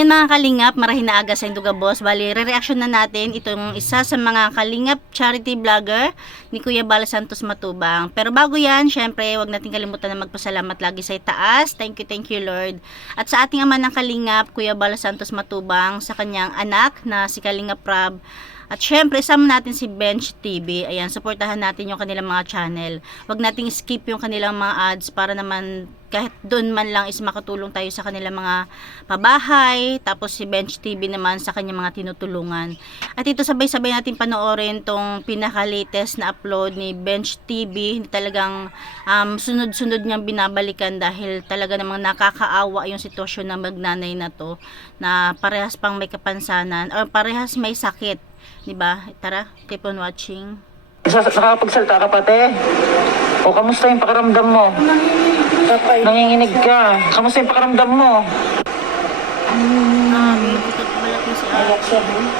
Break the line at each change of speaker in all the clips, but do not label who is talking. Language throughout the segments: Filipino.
Ayan mga kalingap, marahin na aga sa Induga Boss. Bali, re-reaction na natin itong isa sa mga kalingap charity vlogger ni Kuya Bala Santos Matubang. Pero bago yan, syempre, wag natin kalimutan na magpasalamat lagi sa itaas. Thank you Lord. At sa ating ama ng kalingap, Kuya Bala Santos Matubang, sa kanyang anak na si Kalingap Rab. At syempre, sama natin si Bench TV. Ayan, supportahan natin yung kanilang mga channel. Huwag nating skip yung kanilang mga ads para naman kahit doon man lang is makatulong tayo sa kanilang mga pabahay. Tapos si Bench TV naman sa kanyang mga tinutulungan. At ito sabay-sabay natin panoorin tong pinaka-latest na upload ni Bench TV. Talagang sunod-sunod niyang binabalikan dahil talaga namang nakakaawa yung sitwasyon ng magnanay na to na parehas pang may kapansanan or parehas may sakit. Diba? Tara, keep on watching.
Nakakapagsalta ka pate? O kamusta yung pakiramdam mo? Nanginginig ka. Kamusta yung pakiramdam mo?
May putot balat na si Ate.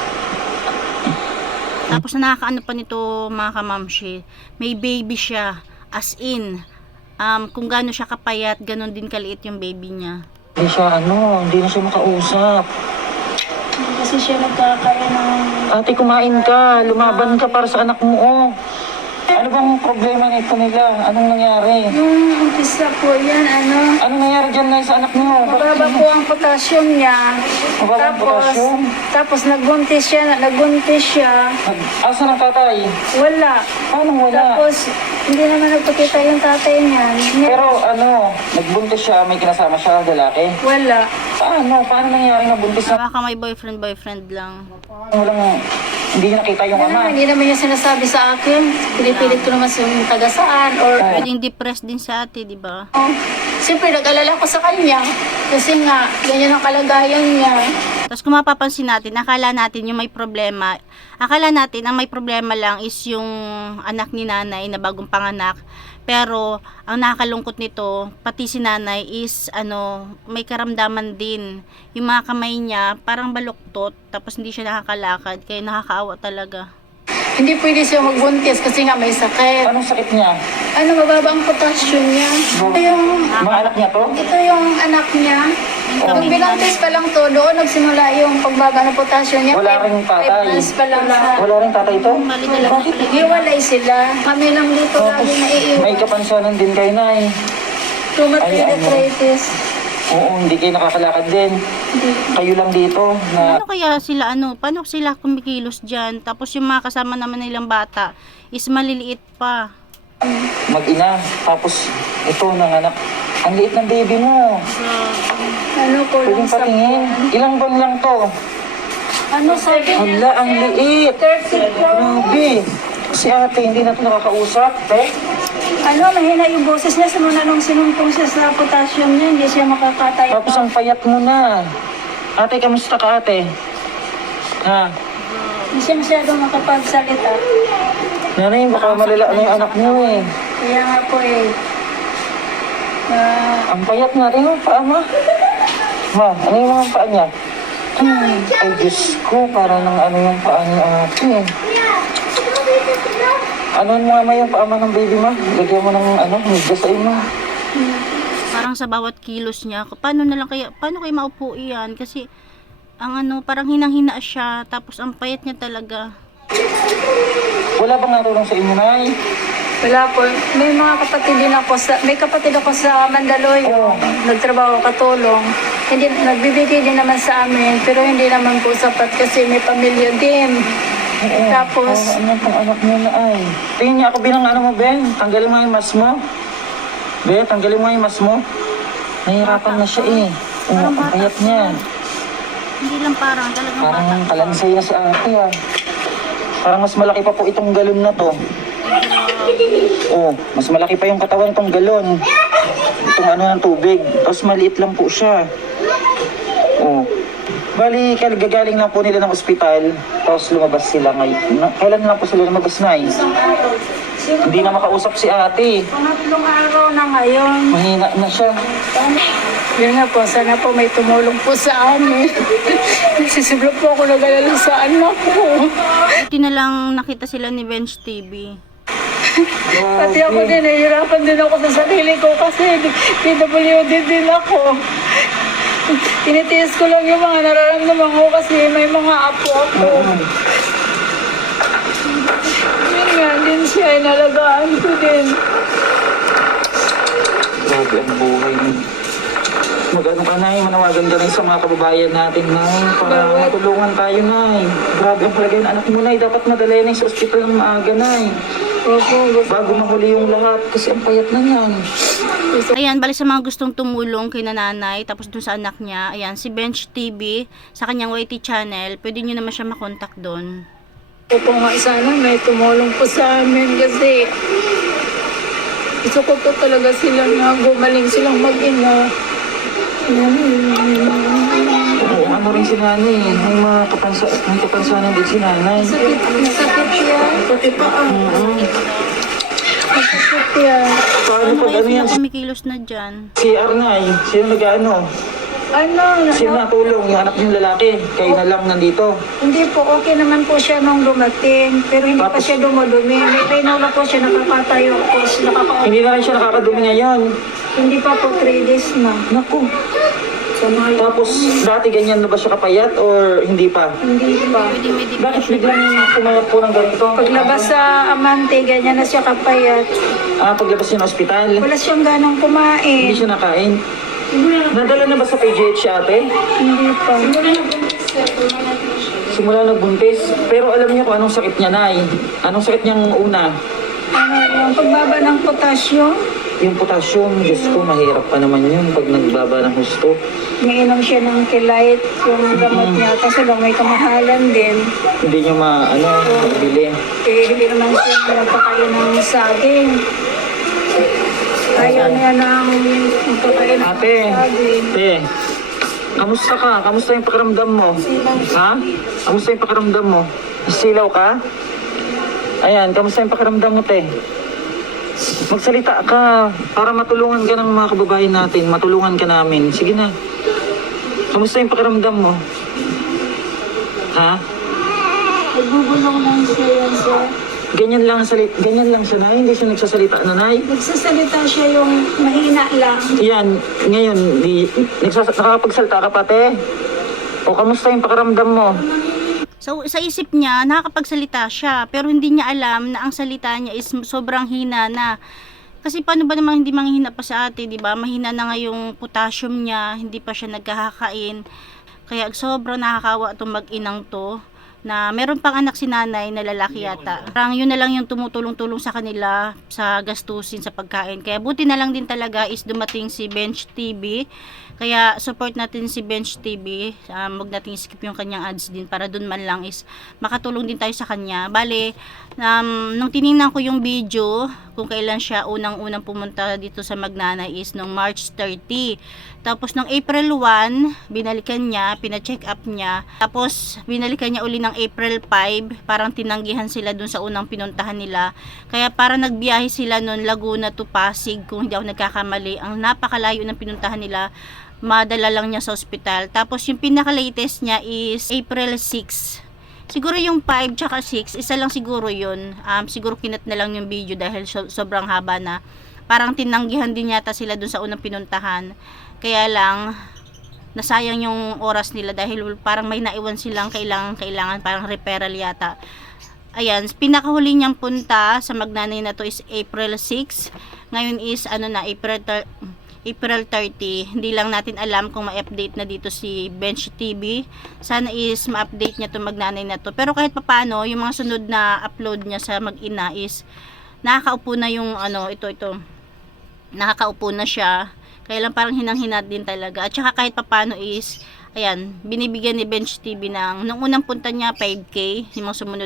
Tapos nakakaano pa nito mga kamamshi, may baby siya. As in, kung gaano siya kapayat, ganon din kaliit yung baby niya.
Hindi na siya makausap.
Kasi siya nagkakaya ng...
Ate, kumain ka. Lumaban ka para sa anak mo. Oh. Ano bang problema nito nila? Anong nangyari?
Nung umpisa po yan,
Anong nangyari dyan na sa anak mo?
mababa po ang potassium niya.
Mababa ang potassium?
Tapos nagbuntis siya.
Asa ng tatay?
Wala.
Paano wala?
Tapos, hindi naman nagpakita yung tatay niya.
Pero nagbuntis siya, may kinasama siya, lalaki?
Wala.
Paano nangyari na buntis na?
Baka may boyfriend lang.
Hindi niya nakita yung ama.
Hindi naman niya sinasabi sa akin. Pinipilit ko naman sa yung taga saan. Or,
Pwedeng depressed din sa ate, di ba?
siyempre, nag-alala ko sa kanya. Kasi nga, ganyan ang kalagayan niya.
Tapos kung mapapansin natin, akala natin yung may problema. Akala natin ang may problema lang is yung anak ni nanay na bagong panganak. Pero ang nakakalungkot nito, pati si nanay is may karamdaman din. Yung mga kamay niya parang baluktot, tapos hindi siya nakakalakad, kaya nakakaawa talaga.
Hindi pwede siya magbuntis kasi nga may sakit.
Anong sakit niya?
Mababa ang potassium niya. Ito yung,
Mga anak niya to?
ito yung anak niya. Nung binantis pa lang to, doon nagsimula yung pagbaba ng potassium niya.
Wala ring tatay.
5 months pa lang sa...
Wala rin tatay to?
Bali talaga pala.
Hiwalay sila. Kami lang dito lagi naiiwan.
May kapansanan din kayo na eh.
Rheumatoid
Ay,
arthritis.
Oo, hindi kayo nakakalakad din. Kayo lang dito na
Paano kaya sila paano sila kumikilos dyan? Tapos yung mga kasama naman nilang bata is maliliit pa.
mag-ina. Tapos ito nanganak. Ang liit ng baby mo.
Kulang
Pwedeng
sa...
patingin. Ilang buwan lang to?
Sabi niya?
Hala, ang liit.
34.
Grabe. Si ate, hindi na ito nakakausap.
Mahina yung boses niya. Simula nung sinumpong siya sa potassium niya, hindi siya makakatayo.
Tapos ang payat mo na. Ate, kamusta ka ate? Ha?
Hindi siya masyadong makapagsalita.
Nanay, baka malala na yung anak mo eh.
Kaya nga po
Ang payat nga rin yung paa mo. Ma, ano yung mga paa niya? Ay, Diyos ko, para ng yung paa ni ate. Ano mo nga yung paa mo ng baby ma? Lagyan mo ng medyas sa mo.
Parang sa bawat kilos niya, paano kayo maupo iyan? Kasi ang parang hinang-hina siya, tapos ang payat niya talaga.
Wala bang natulong sa inyo, Nay?
wala po. May mga kapatid din ako may kapatid ako sa Mandaluyong. Nagtrabaho katulong. Hindi, nagbibigay din naman sa amin, pero hindi naman po sapat kasi may pamilya din. Tapos,
Ano pang anak mo na ay? Tingin niya ako bilang mo, Ben. Tanggalin mo yung mas mo. Ben, tanggalin mo yung mas mo. Nahihirapan na siya eh. Ang payat niya.
Hindi lang talagang bata.
Parang kalansay na sa ate ah. Parang mas malaki pa po itong galon na to. Mas malaki pa yung katawan itong galon. Itong ng tubig. Tapos maliit lang po siya. Bali, gagaling lang po nila ng ospital. Tapos lumabas sila ngayon. Kailan lang po sila lumabas na eh? Hindi na makausap si ate.
pangatlong araw na ngayon.
Mahina na siya.
Yun nga po, sana po may tumulong po sa amin. Nasisiblo po ako nag-alala sa anak ko.
Buti na lang nakita sila ni Bench TV.
Pati ako din, nahihirapan din ako sa sarili ko kasi PWD din ako. Tinitiis ko lang yung mga nararamdaman ko kasi may mga apo ako. Yun nga din siya, inalagaan ko din.
Grabe ang buhay mo. Mag-ano ka, Nay, manawagan ka na sa mga kababayan natin, Nay, para matulungan tayo, Nay. Grabe ang palagay ng anak mo, Nay. Dapat madala yan sa ospital ng maaga, Nay.
Opo,
Bago mahuli yung lahat, kasi ang payat na yan.
Ayan, bali sa mga gustong tumulong kay nanay, tapos dun sa anak niya, ayan, si Bench TV, sa kanyang YT channel, pwede nyo naman siya makontak doon.
Opo nga, sana may tumulong po sa amin kasi gusto ko po talaga sila na gumaling silang mag-ina.
Oo, ano rin si Nanay, may mga kapansanan din si Nanay.
Sakit yan. Pati pa Sakit yan.
Paano
Ano
pag
kayo
ano yan,
sino kumikilos na dyan?
si Arnay, sino nag-ano? Sino natulong? Yung anak niyong lalaki, kayo na lang nandito.
Hindi po, okay naman po siya nung dumating. Pero hindi pa
Tapos-
siya dumudumi. May pinola po siya, nakakatayo po.
Hindi na rin siya nakakadumi ngayon.
Hindi pa po 3 days na.
Naku.
So,
Tapos, dati ganyan na ba siya kapayat or hindi pa?
hindi pa.
Bakit biglang pumayat po ng ganito?
Paglabas sa amante, ganyan na siya kapayat.
Paglabas niya ng ospital,
Wala siyang ganang
hindi
kumain.
siya nakain. Nadala na ba sa PGH si ate?
Hindi pa.
Simula nagbuntis. Pero alam niyo kung anong sakit niya, Nay. Anong sakit niyang una?
Yung pagbaba ng potassium,
Yung potassium. Diyos ko, mahirap pa naman yun pag nagbaba ng husto.
umiinom siya ng kilait, yung gamot niya. Kasi lang may kamahalan din.
Hindi niyo bili.
Hindi naman siya nagpakain ng saging. Ayaw niya ng pagpakain ng
Ate,
saging.
kamusta ka? Kamusta yung pakiramdam mo? Ha? Kamusta yung pakiramdam mo? Silaw ka? Ayan, kamusta yung pakiramdam mo, te? Magsalita ka para matulungan ka ng mga kababayan natin. Matulungan ka namin. Sige na. Kamusta yung pakiramdam mo? Ha?
Nagbubulong lang siya yan siya.
Ganyan lang siya, Nay. Hindi siya nagsasalita, Nanay.
Nagsasalita siya yung mahina lang.
Yan, ngayon, nakakapagsalita ka pa, te? O kamusta yung pakiramdam mo?
So, sa isip niya, nakakapagsalita siya, pero hindi niya alam na ang salita niya is sobrang hina na. Kasi paano ba naman hindi manghina pa sa ate, di ba? Mahina na nga yung potassium niya, hindi pa siya nagkakakain. Kaya sobrang nakakawa itong mag-inang to, na meron pang anak si nanay na lalaki yata. Parang yun na lang yung tumutulong-tulong sa kanila sa gastusin sa pagkain. Kaya buti na lang din talaga is dumating si Bench TV. Kaya support natin si Bench TV. Huwag natin skip yung kanyang ads din para dun man lang is makatulong din tayo sa kanya. Bale, nung tinignan ko yung video, kung kailan siya unang-unang pumunta dito sa Magnanay is nung March 30. Tapos nung April 1, binalikan niya, pina-check up niya. Tapos binalikan niya uli ng April 5, parang tinanggihan sila dun sa unang pinuntahan nila. Kaya parang nagbiyahe sila nun Laguna to Pasig, kung hindi ako nagkakamali. Ang napakalayo ng pinuntahan nila, madala lang niya sa ospital. Tapos yung pinaka-latest niya is April 6. Siguro yung 5 tsaka 6, isa lang siguro yun. Siguro kinat na lang yung video dahil sobrang haba na. Parang tinanggihan din yata sila dun sa unang pinuntahan. Kaya lang, nasayang yung oras nila dahil parang may naiwan silang kailangan parang referral yata. Ayan, pinakahuli niyang punta sa Magnanay na to is April 6. Ngayon is April 30. Hindi lang natin alam kung ma-update na dito si Bench TV. Sana is ma-update niya to Magnanay na to. Pero kahit papano, yung mga sunod na upload niya sa Mag-ina is nakakaupo na yung ito. Nakakaupo na siya. Kaya lang parang hinang-hinat din talaga. At saka kahit papano is, ayan, binibigyan ni Bench TV nung unang punta niya 5K, yung mga sumunod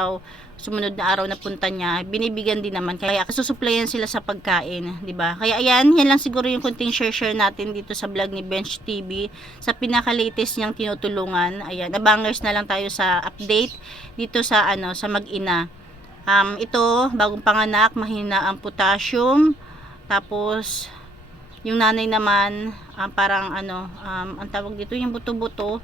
na araw na punta niya, binibigyan din naman. Kaya susuplayan sila sa pagkain, 'di ba? Kaya ayan, yan lang siguro yung kunting share natin dito sa vlog ni Bench TV sa pinaka-latest niyang tinutulungan. Ayan, abangers na lang tayo sa update dito sa sa Mag-ina. Ito, bagong panganak, mahina ang potassium. Tapos yung nanay naman, parang ang tawag dito, yung buto-buto,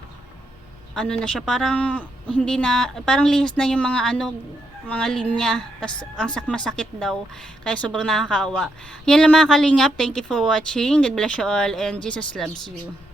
na siya, parang hindi na, parang lihis na yung mga linya, tas ang masakit daw, kaya sobrang nakakaawa. Yan lang mga kalingap, thank you for watching, God bless you all, and Jesus loves you.